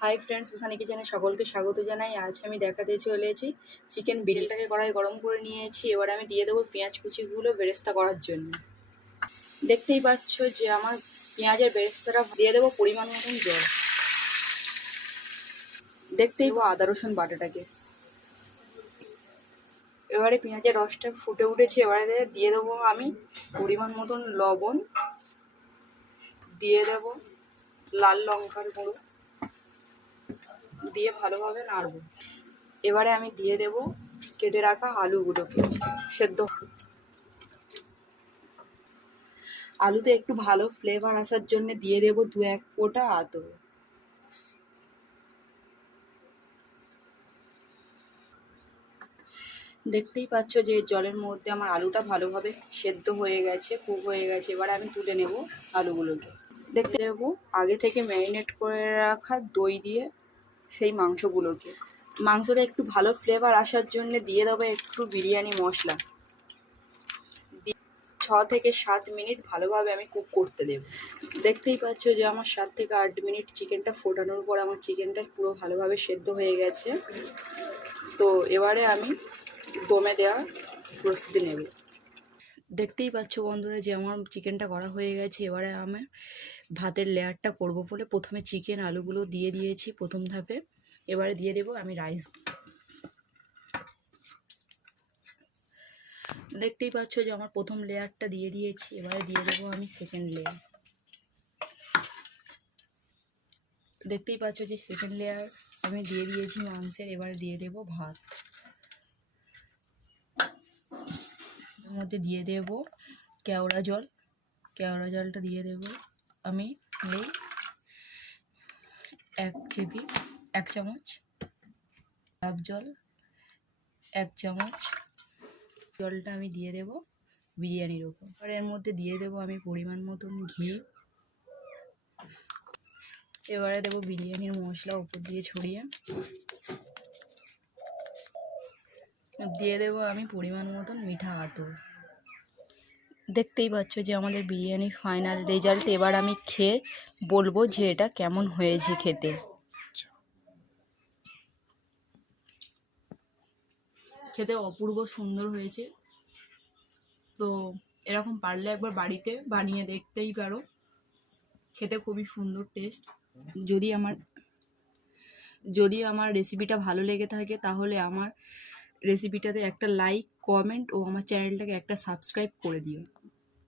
Hi friends, সুসানি কিচেনে সকলকে স্বাগত জানাই। আজ আমি দেখাতে চলেছি চিকেন বিরিয়ানিটাকে কড়াই গরম করে নিয়েছি। এবার আমি দিয়ে দেবো পেঁয়াজ কুচিগুলো বেরেস্তা করার জন্য। দেখতেই পাচ্ছ যে আমার পেঁয়াজের বেরেস্তাটা দিয়ে দেবো পরিমাণ মতন জল। দেখতেই পাবো আদা রসুন বাটাটাকে। এবারে পেঁয়াজের রসটা ফুটে উঠেছে। এবারে দিয়ে দেবো আমি পরিমাণ মতন লবণ, দিয়ে দেবো লাল লঙ্কার গুঁড়ো, দিয়ে ভালোভাবে নাড়ব। এবারে আমি দিয়ে দেব কেটে রাখা আলুগুলোকে সেদ্ধ। আলুতে একটু ভালো ফ্লেভার আসার জন্য দিয়ে দেব 2-1 ফোঁটা আদা। দেখতেই পাচ্ছ যে জলের মধ্যে আমার আলুটা ভালোভাবে সেদ্ধ হয়ে গেছে, কুক হয়ে গেছে। এবার আমি তুলে নেব আলুগুলোকে। দেখতে দেবো আগে থেকে ম্যারিনেট করে রাখা দই দিয়ে সেই মাংসগুলোকে। মাংসটা একটু ভালো ফ্লেভার আসার জন্য দিয়ে দেবো একটু বিরিয়ানি মশলা। 6 থেকে 7 মিনিট ভালোভাবে আমি কুক করতে দেব। দেখতেই পাচ্ছ যে আমার 7 থেকে 8 মিনিট চিকেনটা ফোটানোর পর আমার চিকেনটা পুরো ভালোভাবে সেদ্ধ হয়ে গেছে। তো এবারে আমি দমে দেওয়ার প্রস্তুতি নেব। দেখতেই পাচ্ছ বন্ধুরা যে আমার চিকেনটা করা হয়ে গেছে। এবারে আমি ভাতের লেয়ারটা করব বলে প্রথমে চিকেন আলুগুলো দিয়ে দিয়েছি প্রথম ধাপে। এবারে দিয়ে দেব আমি রাইস। দেখতেই পাচ্ছ যে আমার প্রথম লেয়ারটা দিয়ে দিয়েছি। এবারে দিয়ে দেবো আমি সেকেন্ড লেয়ার। দেখতেই পাচ্ছ যে সেকেন্ড লেয়ার আমি দিয়ে দিয়েছি মাংসের। এবারে দিয়ে দেব ভাত। এর মধ্যে দিয়ে দেব কেওড়া জল। কেওড়া জলটা দিয়ে দেব আমি এই 1 চামচ। ডাব জল 1 চামচ। জলটা আমি দিয়ে দেব বিরিয়ানির ওপর। আর এর মধ্যে দিয়ে দেব আমি পরিমাণ মতন ঘি। এবারে দেব বিরিয়ানির মশলা উপর দিয়ে ছড়িয়ে। দিয়ে দেব আমি পরিমাণ মতন মিঠা আতর। দেখতেই পাচ্ছ যে আমাদের বিরিয়ানির ফাইনাল রেজাল্ট। এবার আমি খেয়ে বলবো যে এটা কেমন হয়েছে খেতে। খেতে অপূর্ব সুন্দর হয়েছে। তো এরকম পারলে একবার বাড়িতে বানিয়ে দেখতেই পারো। খেতে খুবই সুন্দর টেস্ট। যদি আমার রেসিপিটা ভালো লেগে থাকে তাহলে আমার রেসিপিটাতে একটা লাইক, কমেন্ট ও আমার চ্যানেলটাকে একটা সাবস্ক্রাইব করে দিও।